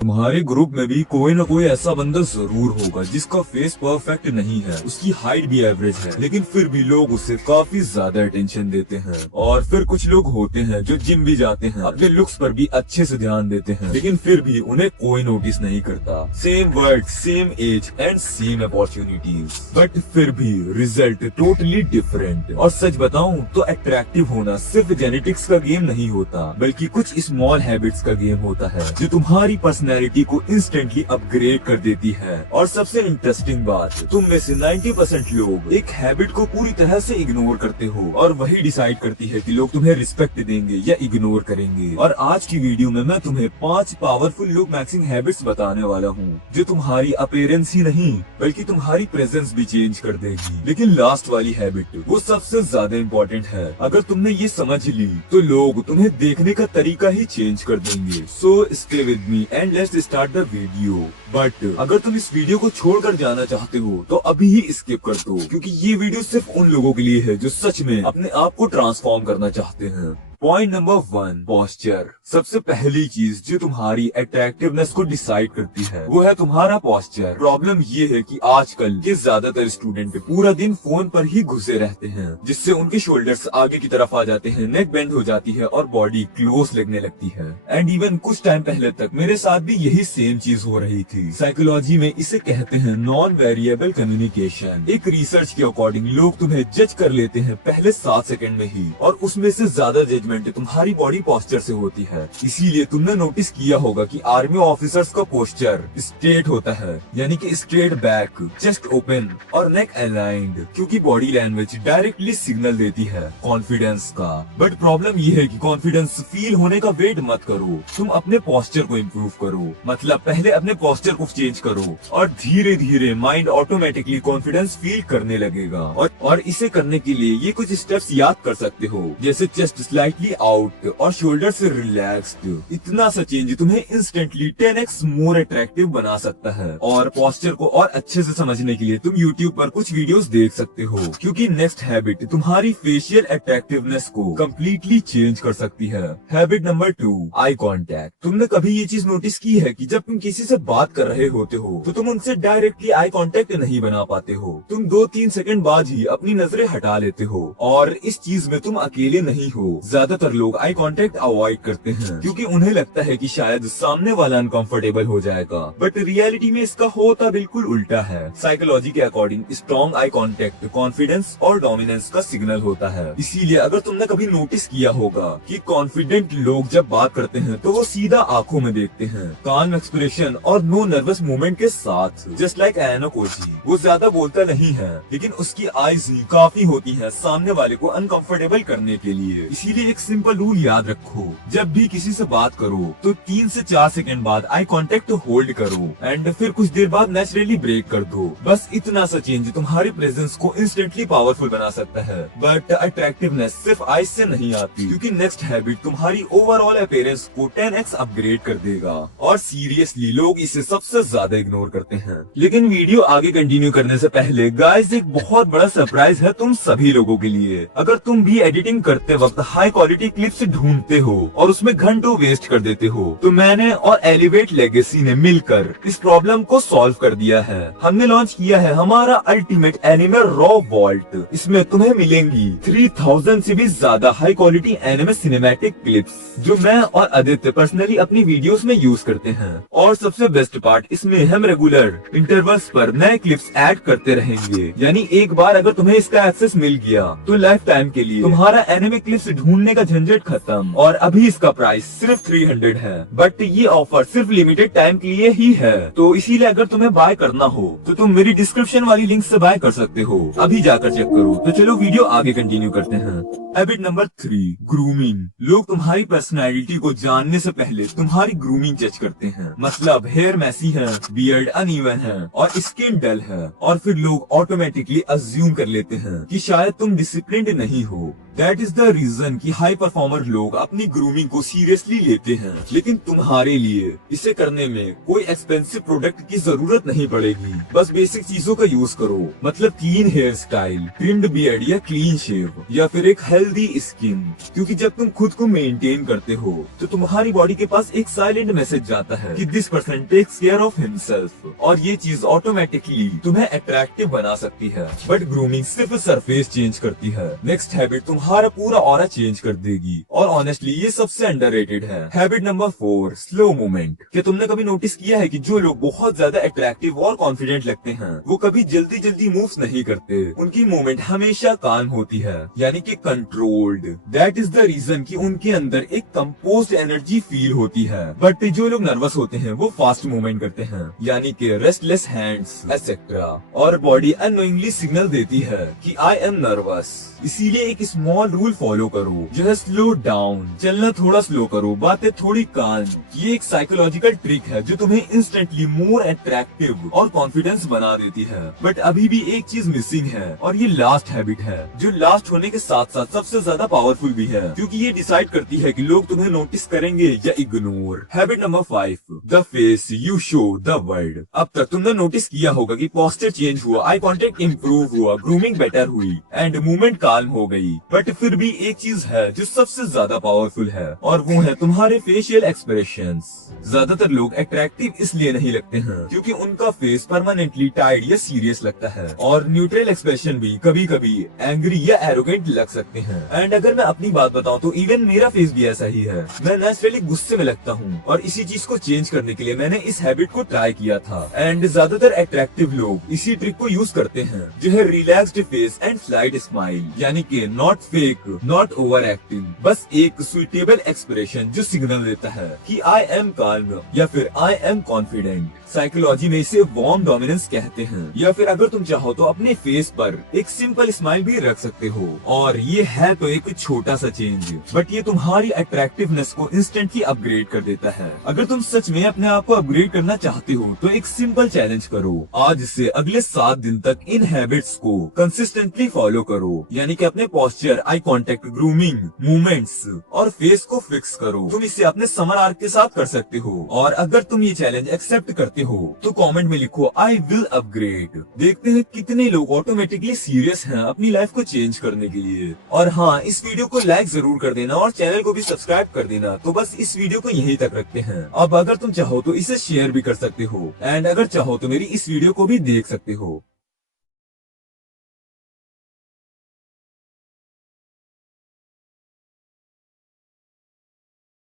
तुम्हारे ग्रुप में भी कोई ना कोई ऐसा बंदा जरूर होगा जिसका फेस परफेक्ट नहीं है, उसकी हाइट भी एवरेज है, लेकिन फिर भी लोग उसे काफी ज्यादा अटेंशन देते हैं। और फिर कुछ लोग होते हैं जो जिम भी जाते हैं, अपने लुक्स पर भी अच्छे से ध्यान देते हैं, लेकिन फिर भी उन्हें कोई नोटिस नहीं करता। Same word, same age and same opportunities, but फिर भी रिजल्ट टोटली डिफरेंट। और सच बताऊं तो अट्रैक्टिव होना सिर्फ जेनेटिक्स का गेम नहीं होता, बल्कि कुछ स्मॉल हैबिट्स का गेम होता है जो तुम्हारी पर्सनैलिटी को इंस्टेंटली अपग्रेड कर देती है। और सबसे इंटरेस्टिंग बात, तुम में से 90% लोग एक हैबिट को पूरी तरह से इग्नोर करते हो, और वही डिसाइड करती है कि लोग तुम्हें रिस्पेक्ट देंगे या इग्नोर करेंगे। और आज की वीडियो में मैं तुम्हें 5 पावरफुल लुक मैक्सिंग हैबिट्स बताने वाला हूँ जो तुम्हारी अपीयरेंस ही नहीं बल्कि तुम्हारी प्रेजेंस भी चेंज कर देगी। लेकिन लास्ट वाली हैबिट वो सबसे ज्यादा इम्पोर्टेंट है। अगर तुमने ये समझ ली तो लोग तुम्हें देखने का तरीका ही चेंज कर देंगे। So stay with me and let's start the video. But अगर तुम इस वीडियो को छोड़कर जाना चाहते हो तो अभी ही स्किप कर दो, क्योंकि ये वीडियो सिर्फ उन लोगों के लिए है जो सच में अपने आप को ट्रांसफॉर्म करना चाहते हैं। Point number 1, posture. सबसे पहली चीज जो तुम्हारी अट्रैक्टिवनेस को डिसाइड करती है वो है तुम्हारा पोस्चर। प्रॉब्लम ये है कि आजकल के ज्यादातर स्टूडेंट पूरा दिन फोन पर ही घुसे रहते हैं, जिससे उनके शोल्डर्स आगे की तरफ आ जाते हैं, नेक बेंड हो जाती है और बॉडी क्लोज लगने लगती है। एंड इवन कुछ टाइम पहले तक मेरे साथ भी यही सेम चीज हो रही थी। साइकोलॉजी में इसे कहते हैं नॉन वेरिएबल कम्युनिकेशन। एक रिसर्च के अकॉर्डिंग लोग तुम्हें जज कर लेते हैं पहले 7 सेकंड में ही, और उसमें से ज्यादा जजमेंट तुम्हारी बॉडी पोस्चर से होती है। इसीलिए तुमने नोटिस किया होगा कि आर्मी ऑफिसर्स का पोस्चर स्ट्रेट होता है, यानी कि स्ट्रेट बैक, चेस्ट ओपन और नेक अलाइंड, क्योंकि बॉडी लैंग्वेज डायरेक्टली सिग्नल देती है कॉन्फिडेंस का। बट प्रॉब्लम ये है कि कॉन्फिडेंस फील होने का वेट मत करो, तुम अपने पोस्चर को इम्प्रूव करो। मतलब पहले अपने पोस्चर को चेंज करो और धीरे धीरे माइंड ऑटोमेटिकली कॉन्फिडेंस फील करने लगेगा। और इसे करने के लिए ये कुछ स्टेप्स याद कर सकते हो, जैसे चेस्ट स्लाइटली आउट और शोल्डर से रिलैक्स्ड। इतना सा चेंज तुम्हें इंस्टेंटली 10x मोर अट्रैक्टिव बना सकता है। और पोस्चर को और अच्छे से समझने के लिए तुम YouTube पर कुछ वीडियोस देख सकते हो, क्योंकि नेक्स्ट हैबिट तुम्हारी फेशियल अट्रैक्टिवनेस को कम्प्लीटली चेंज कर सकती है। Habit number 2, eye contact. तुमने कभी ये चीज नोटिस की है कि जब तुम किसी से बात कर रहे होते हो तो तुम उनसे डायरेक्टली आई कॉन्टैक्ट नहीं बना पाते हो, तुम 2-3 सेकंड बाद ही अपनी नजरें हटा लेते हो। और इस चीज में तुम अकेले नहीं हो, ज्यादातर लोग आई कांटेक्ट अवॉइड करते हैं क्योंकि उन्हें लगता है कि शायद सामने वाला अनकंफर्टेबल हो जाएगा। बट रियलिटी में इसका होता बिल्कुल उल्टा है। साइकोलॉजी के according strong eye contact confidence और डोमिनेंस का सिग्नल होता है। इसीलिए अगर तुमने कभी नोटिस किया होगा कि कॉन्फिडेंट लोग जब बात करते हैं तो वो सीधा आंखों में देखते हैं, काल्म एक्सप्रेशन और नो नर्वस मूवमेंट के साथ, जस्ट लाइक एनो कोजी। वो ज्यादा बोलता नहीं है, लेकिन उसकी आईज ही काफी होती है सामने वाले को अनकंफर्टेबल करने के लिए। इसीलिए एक सिंपल रूल याद रखो, जब भी किसी से बात करो तो 3 से 4 सेकंड बाद आई कांटेक्ट होल्ड करो एंड फिर कुछ देर बाद नेचुरली ब्रेक कर दो। बस इतना सा चेंज तुम्हारी प्रेजेंस को इंस्टेंटली पावरफुल बना सकता है। बट अट्रैक्टिवनेस सिर्फ आईज से नहीं आती, क्योंकि नेक्स्ट हैबिट तुम्हारी ओवरऑल अपीयरेंस को 10x अपग्रेड कर देगा। और सीरियसली लोग इसे सबसे ज्यादा इग्नोर करते हैं। लेकिन वीडियो आगे कंटिन्यू करने से पहले गाइस एक बहुत बड़ा सरप्राइज है तुम सभी लोगों के लिए। अगर तुम भी एडिटिंग करते वक्त हाई क्वालिटी क्लिप्स ढूंढते हो और उसमें घंटों वेस्ट कर देते हो, तो मैंने और एलिवेट लेगेसी ने मिलकर इस प्रॉब्लम को सॉल्व कर दिया है। हमने लॉन्च किया है हमारा अल्टीमेट एनिमे रॉ वॉल्ट। इसमें तुम्हें मिलेंगी 3000 से भी ज्यादा high quality anime cinematic clips, जो मैं और आदित्य पर्सनली अपनी वीडियोस में यूज करते हैं। और सबसे बेस्ट पार्ट, इसमें हम रेगुलर इंटरवल्स पर नए क्लिप्स ऐड करते रहेंगे। यानी एक बार अगर तुम्हें इसका एक्सेस मिल गया तो लाइफ टाइम के लिए तुम्हारा एनिमे क्लिप्स ढूंढने का झंझट खत्म। और अभी इसका प्राइस सिर्फ 300 है, बट ये ऑफर सिर्फ लिमिटेड टाइम के लिए ही है। तो इसीलिए अगर तुम्हें बाय करना हो तो तुम मेरी डिस्क्रिप्शन वाली लिंक से बाय कर सकते हो, अभी जाकर चेक करो। तो चलो वीडियो आगे कंटिन्यू करते हैं। Habit number 3, grooming. लोग तुम्हारी पर्सनैलिटी को जानने से पहले तुम्हारी ग्रूमिंग जज करते हैं। मतलब हेयर मैसी है, बियर्ड अनइवन है और स्किन डल है, और फिर लोग ऑटोमेटिकली अज्यूम कर लेते हैं कि शायद तुम डिसिप्लिन्ड नहीं हो। दैट इज द रीजन कि हाई परफॉर्मर लोग अपनी ग्रूमिंग को सीरियसली लेते हैं। लेकिन तुम्हारे लिए इसे करने में कोई एक्सपेंसिव प्रोडक्ट की जरूरत नहीं पड़ेगी। बस बेसिक चीजों का यूज करो, मतलब clean hair style, trimmed beard या क्लीन शेव, या फिर एक हेल्दी स्किन। क्योंकि जब तुम खुद को मेंटेन करते हो तो तुम्हारी बॉडी के पास एक साइलेंट मैसेज जाता है कि this person takes care of himself, और ये चीज ऑटोमेटिकली तुम्हें अट्रैक्टिव बना सकती है। बट ग्रूमिंग सिर्फ सरफेस चेंज करती है, नेक्स्ट हैबिट तुम्हारा पूरा ऑरा चेंज कर देगी। और ऑनेस्टली ये सबसे अंडररेटेड है। Habit number 4, slow movement. क्या तुमने कभी नोटिस किया है कि जो लोग बहुत ज्यादा अट्रैक्टिव और कॉन्फिडेंट लगते हैं वो कभी जल्दी जल्दी मूव्स नहीं करते। उनकी मूवमेंट हमेशा काम होती है, यानी कि controlled. That is the reason कि उनके अंदर एक कंपोज्ड एनर्जी फील होती है। बट जो लोग नर्वस होते हैं वो फास्ट मूवमेंट करते हैं, यानी कि रेस्टलेस हैंड्स एटसेट्रा, और बॉडी अननोइंगली सिग्नल देती है कि आई एम नर्वस। इसीलिए एक स्मॉल रूल फॉलो करो, जो है स्लो डाउन। चलना थोड़ा स्लो करो, बातें थोड़ी कान। ये एक साइकोलॉजिकल ट्रिक है जो तुम्हें इंस्टेंटली मोर अट्रैक्टिव और कॉन्फिडेंस बना देती है। बट अभी भी एक चीज मिसिंग है, और ये लास्ट हैबिट है, जो लास्ट होने के साथ साथ सबसे ज्यादा पावरफुल भी है, क्योंकि ये डिसाइड करती है कि लोग तुम्हें नोटिस करेंगे या ignore. Habit number 5, the face you show the world. अब तक तुमने नोटिस किया होगा कि पोस्चर चेंज हुआ, आई कॉन्टेक्ट इम्प्रूव हुआ, ग्रूमिंग बेटर हुई, एंड मूवमेंट काल्म हो गई। बट फिर भी एक चीज है जो सबसे ज्यादा पावरफुल है, और वो है तुम्हारे फेशियल एक्सप्रेशंस। ज्यादातर लोग अट्रैक्टिव इसलिए नहीं लगते हैं क्योंकि उनका फेस परमानेंटली टाइड या सीरियस लगता है, और न्यूट्रल एक्सप्रेशन भी कभी कभी एंग्री या एरोगेंट लग सकते हैं। एंड अगर मैं अपनी बात बताऊं तो इवन मेरा फेस भी ऐसा ही है। मैं नेचुरली गुस्से में लगता हूँ, और इसी चीज को चेंज करने के लिए मैंने इस हैबिट को ट्राई किया था। एंड ज्यादातर अट्रैक्टिव लोग इसी ट्रिक को यूज करते हैं, जो है relaxed face and slide smile, यानी कि not fake, not over acting, बस एक सुइटेबल एक्सप्रेशन जो सिग्नल देता है कि आई एम काल्म या फिर आई एम कॉन्फिडेंट। साइकोलॉजी में इसे वार्म डोमिनेंस कहते हैं, या फिर अगर तुम चाहो तो अपने फेस पर एक सिंपल स्माइल भी रख सकते हो। और ये है तो एक छोटा सा चेंज, बट ये तुम्हारी अट्रैक्टिवनेस को इंस्टेंटली अपग्रेड कर देता है। अगर तुम सच में अपने आप को अपग्रेड करना चाहते हो तो एक सिंपल चैलेंज करो, आज से अगले 7 दिन तक इन हैबिट्स को कंसिस्टेंटली फॉलो करो, यानी कि अपने posture, eye contact, grooming, movements और फेस को फिक्स करो। तुम इसे अपने समर आर्क के साथ कर सकते हो, और अगर तुम ये चैलेंज एक्सेप्ट करते हो तो कमेंट में लिखो आई विल अपग्रेड। देखते हैं कितने लोग ऑटोमेटिकली सीरियस हैं अपनी लाइफ को चेंज करने के लिए। और हाँ, इस वीडियो को लाइक जरूर कर देना और चैनल को भी सब्सक्राइब कर देना। तो बस इस वीडियो को यहीं तक रखते हैं। अब अगर तुम चाहो तो इसे शेयर भी कर सकते हो, एंड अगर चाहो तो मेरी इस वीडियो को भी देख सकते हो।